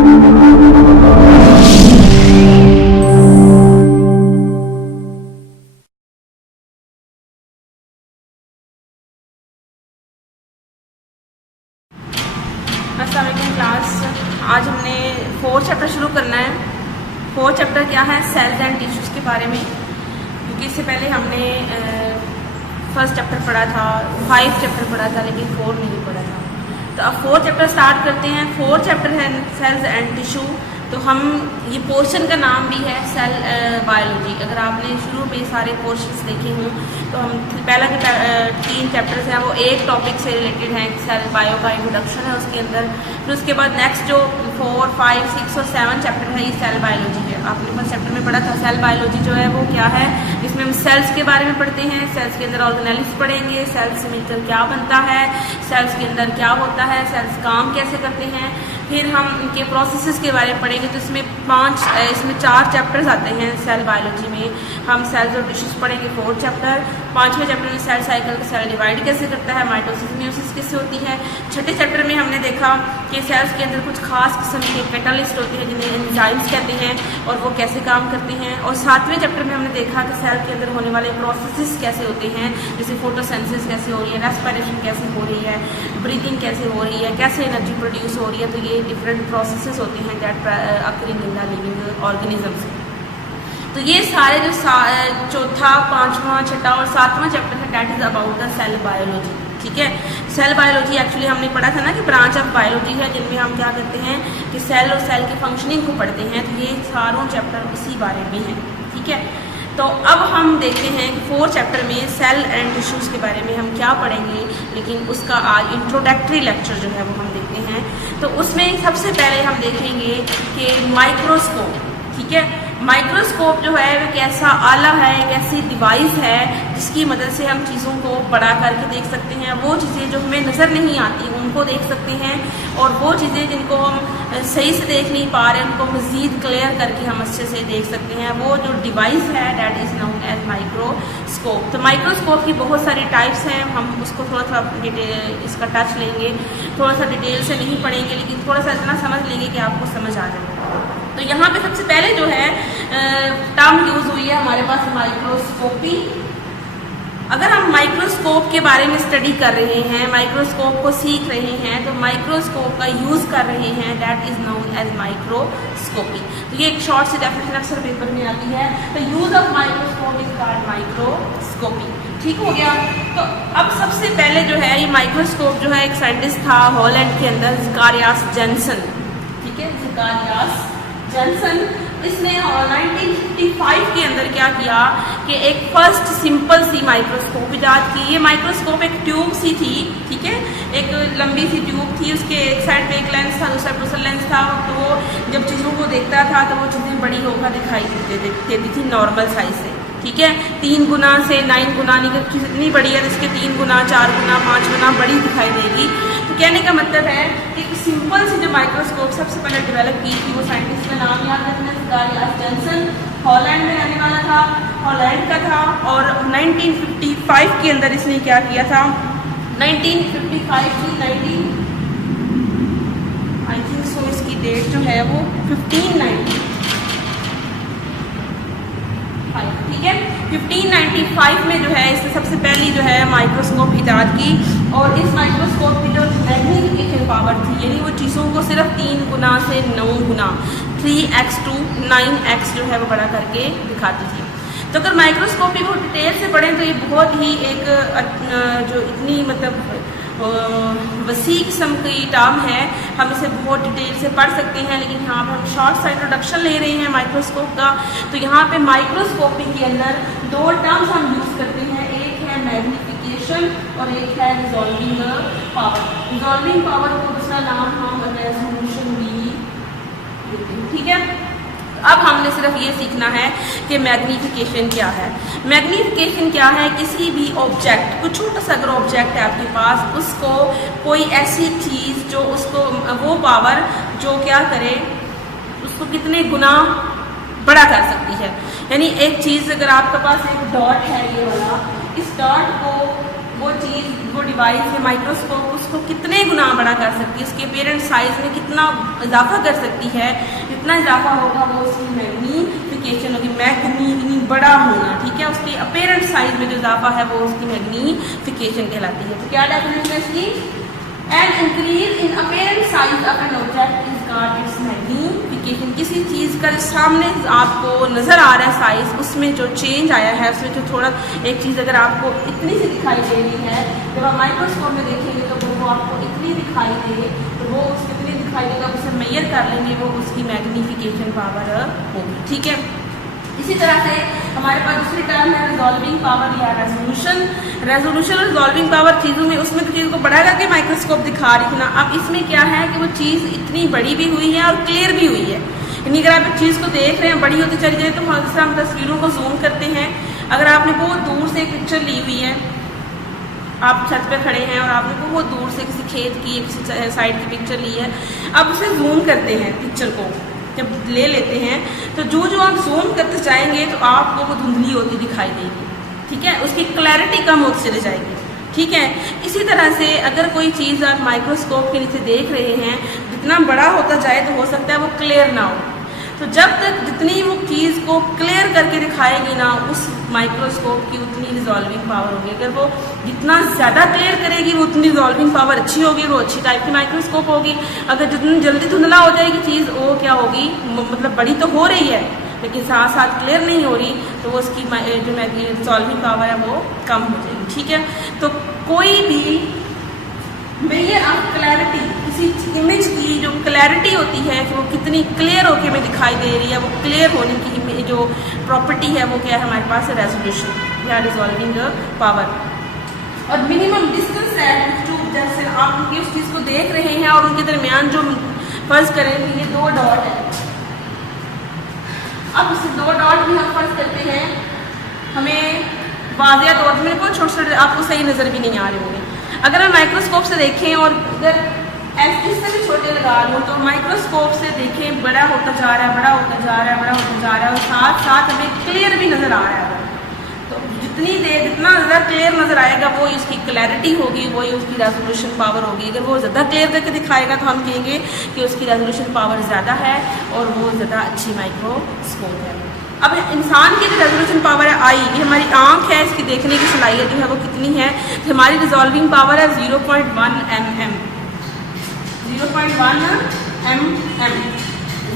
अस्सलाम वालेकुम क्लास। आज हमने 4th चैप्टर शुरू करना है। 4th चैप्टर क्या है? सेल्स एंड टिश्यूज़ के बारे में, क्योंकि इससे पहले हमने 1st चैप्टर पढ़ा था, 5th चैप्टर पढ़ा था, लेकिन 4 नहीं पढ़ा था। तो अब 4th चैप्टर स्टार्ट करते हैं। 4th चैप्टर है सेल्स एंड टिश्यू। तो हम ये पोर्शन का नाम भी है सेल बायोलॉजी। अगर आपने शुरू में सारे पोर्शंस देखे हों तो हम पहला जो 3 चैप्टर्स हैं वो एक टॉपिक से रिलेटेड हैं, सेल बायो का इंट्रोडक्शन है उसके अंदर। फिर उसके बाद नेक्स्ट जो 4, 5, 6 और 7 चैप्टर है ये सेल बायोलॉजी है। आपने फर्स्ट चैप्टर में पढ़ा था सेल बायोलॉजी जो है वो क्या है। इसमें हम सेल्स के बारे में पढ़ते हैं, सेल्स के अंदर ऑर्गेनेल्स पढ़ेंगे, सेल्स से मिलकर क्या बनता है, सेल्स के अंदर क्या होता है, सेल्स काम कैसे करते हैं। फिर हम इनके प्रोसेसेस के बारे में पढ़ेंगे। तो इसमें 4 चैप्टर्स आते हैं सेल बायोलॉजी में। हम सेल्स और टिश्यूज पढ़ेंगे 4th चैप्टर। 5वें चैप्टर में सेल साइकिल का सेल डिवाइड कैसे करता है, माइटोसिस मियोसिस कैसे होती है। 6ठे चैप्टर में हमने देखा कि सेल्स के अंदर कुछ खास किस्म के कैटालिस्ट होते हैं जिन्हें एंजाइम्स कहते हैं और वो कैसे काम करते हैं। और 7वें चैप्टर में हमने देखा कि सेल के अंदर होने वाले प्रोसेसेस कैसे होते हैं, जैसे फोटोसिंथेसिस कैसे हो रही है, रेस्पिरेशन कैसे हो रही है, ब्रीथिंग कैसे हो रही है, कैसे एनर्जी प्रोड्यूस हो रही है। तो ये डिफरेंट प्रोसेसेस होते हैं that occurring in the living organisms. तो ये सारे जो 4था, 5वां, 6ठा और 7वां चैप्टर है that is about the cell biology. ठीक है, सेल बायोलॉजी एक्चुअली हमने पढ़ा था ना कि ब्रांच ऑफ बायोलॉजी है जिनमें हम क्या करते हैं कि सेल और सेल की फंक्शनिंग को पढ़ते हैं। तो ये सारों चैप्टर उसी बारे में हैं। ठीक है, तो अब हम देखते हैं कि 4th चैप्टर में सेल एंड टिश्यूज़ के बारे में हम क्या पढ़ेंगे, लेकिन उसका आज इंट्रोडक्टरी लेक्चर जो है वो हम देखते हैं। तो उसमें सबसे पहले हम देखेंगे कि माइक्रोस्कोप। ठीक है, माइक्रोस्कोप जो है वो कैसा आला है, एक ऐसी डिवाइस है जिसकी मदद से हम चीज़ों को बड़ा करके देख सकते हैं। वो चीज़ें जो हमें नज़र नहीं आती उनको देख सकते हैं, और वो चीज़ें जिनको हम सही से देख नहीं पा रहे उनको मज़ीद क्लियर करके हम अच्छे से देख सकते हैं। वो जो डिवाइस है that is known as microscope. तो माइक्रोस्कोप की बहुत सारी टाइप्स हैं, हम उसको थोड़ा सा डिटेल इसका टच लेंगे, थोड़ा सा डिटेल से नहीं पढ़ेंगे, लेकिन थोड़ा सा इतना समझ लेंगे कि आपको समझ आ जाए। तो यहाँ पे सबसे पहले जो है टर्म यूज़ हुई है हमारे पास माइक्रोस्कोपी। अगर हम माइक्रोस्कोप के बारे में स्टडी कर रहे हैं, माइक्रोस्कोप को सीख रहे हैं, तो माइक्रोस्कोप का यूज़ कर रहे हैं that is known as microscopy. तो ये एक शॉर्ट सी डेफिनेशन अक्सर पेपर में आती है। तो use of microscope is called microscopy. ठीक हो गया। तो अब सबसे पहले जो है ये माइक्रोस्कोप जो है एक साइंटिस्ट था हॉलैंड के अंदर, ज़कारियास जॉनसन। ठीक है, ज़कारियास जॉनसन। इसने 1955 के अंदर क्या किया कि एक फर्स्ट सिंपल सी माइक्रोस्कोप इजाद की। ये माइक्रोस्कोप एक ट्यूब सी थी। ठीक है, एक लंबी सी ट्यूब थी, उसके एक साइड पे एक लेंस था, दूसरा दूसरा लेंस था। तो वो जब चीज़ों को देखता था तो वो चीज़ें बड़ी होकर दिखाई देती थी नॉर्मल साइज से। ठीक है, 3 गुना से 9 गुना कितनी बड़ी है, इसके 3 गुना, 4 गुना, 5 गुना बड़ी दिखाई देगी। तो कहने का मतलब है कि एक सिंपल सी जो माइक्रोस्कोप सबसे पहले डेवलप की थी वो साइंटिस्ट का नाम याद रखना, ज़कारियास जॉनसन, हॉलैंड में रहने वाला था, हॉलैंड का था। और 1955 के अंदर इसने क्या किया था, 1955 की 19 आई थिंक सो इसकी डेट जो है वो 1595। ठीक है, 1595 में जो है इसने सबसे पहली जो है माइक्रोस्कोप इजाद की। और इस माइक्रोस्कोप की जो मैग्नीफिकेशन पावर थी, यानी वो चीज़ों को सिर्फ 3 गुना से 9 गुना 3x to 9x जो है वो बड़ा करके दिखाती थी। तो अगर माइक्रोस्कोप भी बहुत डिटेल से पढ़ें तो ये बहुत ही एक जो इतनी मतलब वसी किस्म की टर्म है, हम इसे बहुत डिटेल से पढ़ सकते हैं, लेकिन यहाँ पर हम शॉर्ट सा इंट्रोडक्शन ले रहे हैं माइक्रोस्कोप का। तो यहाँ पे माइक्रोस्कोपी के अंदर 2 टर्म्स हम यूज़ करते हैं, एक है मैग्नीफिकेशन और एक है रिजॉल्विंग पावर। रिजॉल्विंग पावर को दूसरा नाम हम रेजोल्यूशन भी देते हैं। ठीक है, अब हमने सिर्फ ये सीखना है कि मैग्नीफिकेशन क्या है। मैग्नीफिकेशन क्या है, किसी भी ऑब्जेक्ट, कुछ छोटा सा अगर ऑब्जेक्ट है आपके पास, उसको कोई ऐसी चीज़ जो उसको वो पावर जो क्या करे, उसको कितने गुना बड़ा कर सकती है। यानी एक चीज़ अगर आपके पास एक डॉट है ये वाला, इस डॉट को वो चीज़, वो डिवाइस है माइक्रोस्कोप, उसको कितने गुना बड़ा कर सकती है, उसके अपेरेंट साइज में कितना इजाफा कर सकती है। जितना इजाफा होगा वो उसकी मैग्नीफिकेशन होगी, मैग्नी बड़ा होना, ठीक है। उसके अपेरेंट साइज में जो इजाफा है वो उसकी मैग्नीफिकेशन कहलाती है। तो क्या डेफिनेशन है इसकी? An increase in apparent size of an object is called its magnification. किसी चीज़ का सामने आपको नज़र आ रहा है साइज, उसमें जो चेंज आया है, उसमें जो थोड़ा एक चीज़ अगर आपको इतनी सी दिखाई दे रही है, जब आप माइक्रोस्कोप में देखेंगे तो वो आपको इतनी दिखाई दे, तो वो उसकी इतनी दिखाई देगा, उसे मेजर कर लेंगे, वो उसकी मैग्नीफिकेशन पावर होगी, ठीक है। इसी तरह से हमारे पास दूसरी टर्म है रिजॉल्विंग पावर या रेजोल्यूशन। रेजोल्यूशन और रिजॉल्विंग पावर चीज़ों में, उसमें तो चीज़ को बड़ा करके माइक्रोस्कोप दिखा रही थी ना, अब इसमें क्या है कि वो चीज़ इतनी बड़ी भी हुई है और क्लियर भी हुई है। यानी अगर आप एक चीज़ को देख रहे हैं बड़ी होती चली जाए, तो हम तस्वीरों को जूम करते हैं। अगर आपने बहुत दूर से एक पिक्चर ली हुई है, आप छत पे खड़े हैं और आपने बहुत दूर से किसी खेत की, किसी साइड की पिक्चर ली है, अब उसे जूम करते हैं, पिक्चर को जब ले लेते हैं तो जो आप जूम करते जाएंगे तो आपको वो धुंधली होती दिखाई देगी, ठीक है, उसकी क्लैरिटी कम होती चली जाएगी, ठीक है। इसी तरह से अगर कोई चीज़ आप माइक्रोस्कोप के नीचे देख रहे हैं, जितना बड़ा होता जाए तो हो सकता है वो क्लियर ना हो। तो जब तक जितनी वो चीज़ को क्लियर करके दिखाएगी ना, उस माइक्रोस्कोप की उतनी रिजॉल्विंग पावर होगी। अगर वो जितना ज़्यादा क्लियर करेगी वो उतनी रिजॉल्विंग पावर अच्छी होगी, वो अच्छी टाइप की माइक्रोस्कोप होगी। अगर जितनी जल्दी धुंधला हो जाएगी चीज़, वो क्या होगी, मतलब बड़ी तो हो रही है लेकिन साथ साथ क्लियर नहीं हो रही, तो वो उसकी जो रिजॉल्विंग पावर है वो कम हो जाएगी, ठीक है। तो कोई भी मेजर ऑफ क्लैरिटी, किसी इमेज की जो क्लैरिटी होती है कि वो कितनी क्लियर होके हमें दिखाई दे रही है, वो क्लियर होने की जो प्रॉपर्टी है वो क्या है हमारे पास है, रेजोल्यूशन या रिजॉल्विंग पावर। और मिनिमम डिस्टेंस है टू ऑब्जेक्ट्स से, आप उस चीज़ को देख रहे हैं और उनके दरमियान जो फर्ज करें ये 2 डॉट है, अब इसे 2 डॉट भी हम फर्ज करते हैं, हमें वाज़िया तौर पर, मेरे को छोटे-छोटे आपको सही नज़र भी नहीं आ रहे होंगे। अगर हम माइक्रोस्कोप से देखें और अगर इससे भी छोटे लगा लूँ तो माइक्रोस्कोप से देखें बड़ा होता जा रहा है, बड़ा होता जा रहा है, बड़ा होता जा रहा है, और साथ साथ हमें क्लियर भी नज़र आ रहा है। तो जितनी देर जितना ज़्यादा क्लियर नज़र आएगा वो उसकी क्लैरिटी होगी, वही उसकी रेजोल्यूशन पावर होगी। अगर वो ज़्यादा क्लियर करके दिखाएगा तो हम कहेंगे कि उसकी रेजोल्यूशन पावर ज़्यादा है और वो ज़्यादा अच्छी माइक्रोस्कोप है। अब इंसान की जो रेजोल्यूशन पावर है आई, ये हमारी आंख है, इसकी देखने की सलाहियत जो है वो कितनी है, तो हमारी रिजॉल्विंग पावर है 0.1 mm। 0.1 mm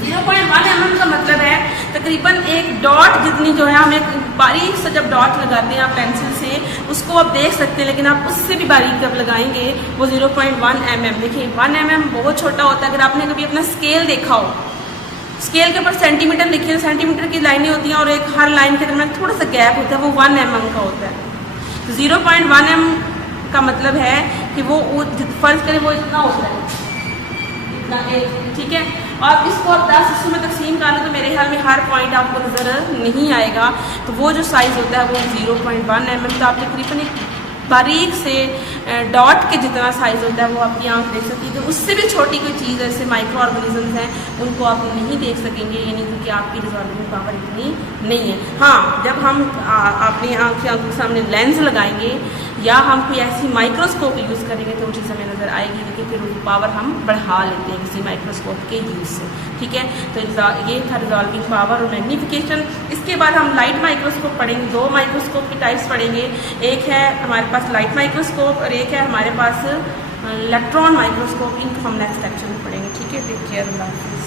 0.1 mm का मतलब है तकरीबन एक डॉट जितनी जो है, हम एक बारीक से जब डॉट लगाते हैं आप पेंसिल से, उसको आप देख सकते हैं, लेकिन आप उससे भी बारीक जब लगाएंगे वो 0.1 mm। देखिए 1 mm बहुत छोटा होता है। अगर आपने कभी अपना स्केल देखा हो, स्केल के ऊपर सेंटीमीटर लिखी है, सेंटीमीटर की लाइनें होती हैं और एक हर लाइन के दरमियान थोड़ा सा गैप होता है, वो 1 mm का होता है। तो 0.1 mm का मतलब है कि वो फर्ज करें वो इतना होता है, इतना एक, ठीक है। और इसको आप 10 हिस्सों में तकसीम कर लो तो मेरे ख्याल में हर पॉइंट आपको नज़र नहीं आएगा। तो वो जो साइज़ होता है वो 0.1 mm। तो आप तकरीबन एक बारीक से डॉट के जितना साइज़ होता है वो आपकी आंख देख सकती है। तो उससे भी छोटी कोई चीज़ जैसे माइक्रो ऑर्गेनिजम्स हैं उनको आप नहीं देख सकेंगे, यानी क्योंकि आपकी रिजॉल्विंग पावर इतनी नहीं है। हाँ, जब हम अपनी आंख के सामने लेंस लगाएंगे या हम कोई ऐसी माइक्रोस्कोप यूज़ करेंगे तो वो चीज़ हमें नज़र आएगी, लेकिन फिर उनकी पावर हम बढ़ा लेते हैं किसी माइक्रोस्कोप के यूज़ से, ठीक है। तो ये था रिजॉल्विंग पावर और मैग्नीफिकेशन। इसके बाद हम लाइट माइक्रोस्कोप पढ़ेंगे, 2 माइक्रोस्कोप की टाइप्स पढ़ेंगे। एक है हमारे पास लाइट माइक्रोस्कोप और एक है हमारे पास इलेक्ट्रॉन माइक्रोस्कोप। इनको हम नेक्स्ट सेक्शन में पढ़ेंगे, ठीक है। टेक केयर, अल्लाह हाफ़िज़।